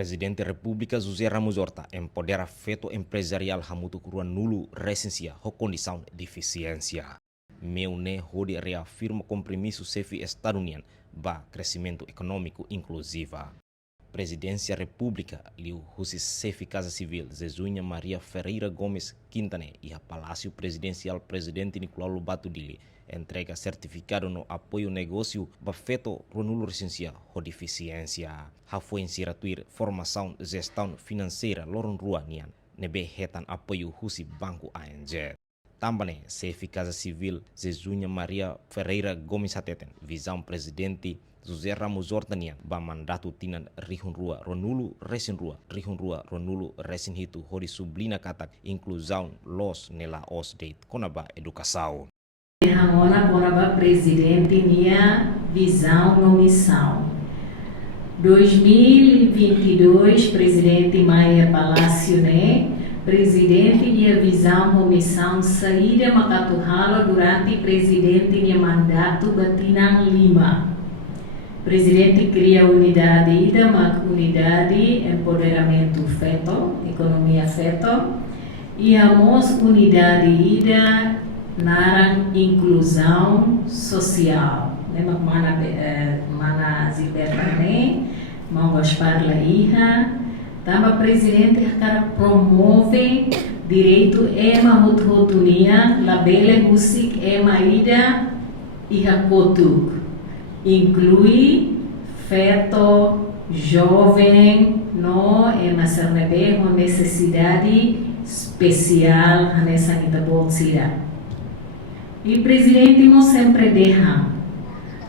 Presidente República José Ramos Horta empodera feto empresarial hamutu kurua nulu resensia ho condição de eficiência. Meune hode reafirma compromisso sefi estadunidense ba crescimento econômico inclusiva. Presidência República liu husi sefi Casa Civil Zezunha Maria Ferreira Gomes Quintane e a Palácio Presidencial Presidente Nicolau Lobato Dili entrega certificado no apoio negócio ba feto ronulo recensia ho deficiência. Ha foi insiratuir formação gestão financeira lorun rua nian nebe hetan apoio husi Banco ANZ. Também sefi Casa Civil Zezunha Maria Ferreira Gomes Hateten visão presidente José Ramos Horta nian ba mandato tinan rihun rua ronulu ronulu resin hitu hori sublina katak inclusão los nela os deit konaba educação. Ramona Bonaba presidente nia visão no missão 2022 presidente Maia Palácio né presidente nia visão no missão saída Makatuhala durante presidente nia mandato Batinang 5 presidente cria unidade unidade empoderamento feto economia feto e amos unidade narang inclusão social. Lembra mana Zilbertane, mangos parla iha, tamba presidente cara promove direito ema hutunia, labele musik ema ida iha kotuk, inclui feto jovem no ema sernebe uma necessidade especial nessa itabolsira. E presidente mo sempre deixa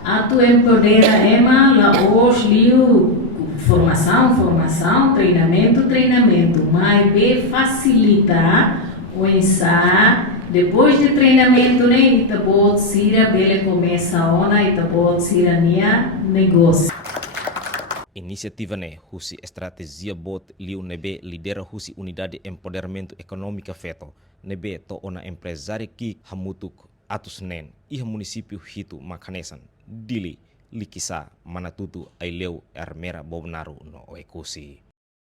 atu empodera ema la hoje liu formação, treinamento, mas be facilitar o ensar depois de treinamento né itabot sira bele começa ona itabot sira nia negócio. Inisiativa ne husi estratégia bot liu nebe lidera husi unidade empoderamento econômica feto nebe to ona empresário ki hamutuk atus nen iha município hitu makanesan dili likisa manatutu aileu armera bobnaru no oekusi.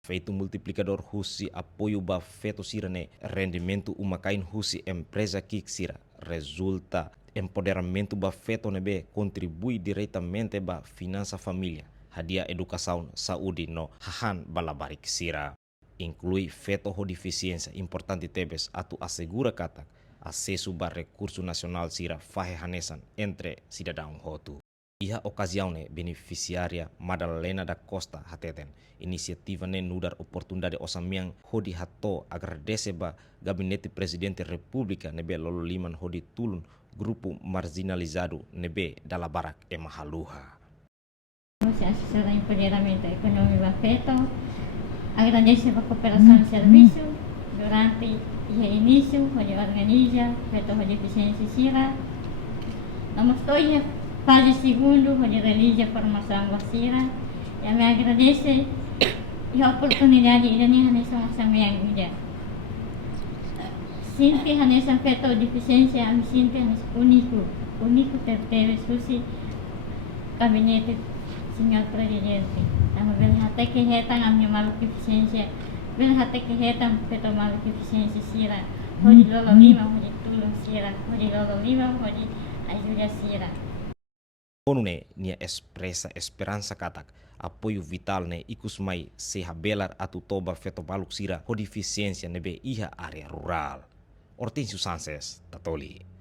Feito multiplicador husi apoio ba feto sirane rendimento umakain husi empresa kik sira resulta empoderamento ba feto nebe contribui diretamente ba finança família hadia educação saúde no hahan balabarik sira inclui feto ho deficiência importante tebes atu assegura katak acesso ba recurso nacional sira fahe hanesan entre cidadão hotu. Iha ocasião ne beneficiária Madalena da Costa hateten inisiativa ne nudar oportunidade osamiang hodi hato agradece ba gabinete presidente república nebe lolo liman hodi tulun grupo marginalizado nebe dalabarak e mahaluha. Associação de Empoderamento Econômico afeto agradece a cooperação de serviço durante o início, onde organiza feto de deficiência sira. Nós estou fase segundo, onde realiza a formação vacina. E me agradece a oportunidade de ir nessa assembleia. Sinto nessa feto de deficiência, me sinto único terceiro susi gabinete senhor presidente. Tamo vendo até que retam a minha maluca deficiência. Vendo até que retam feto maluca deficiência sira. Hodi lolo lima, hodi tulung sira, hodi lolo lima, hodi ajuda sira. Onu ne nia expressa esperança katak apoio vital ne ikus mai seha belar atu toba feto baluk sira ho deficiência nebe iha area rural. Hortensio Sanchez, Tatoli.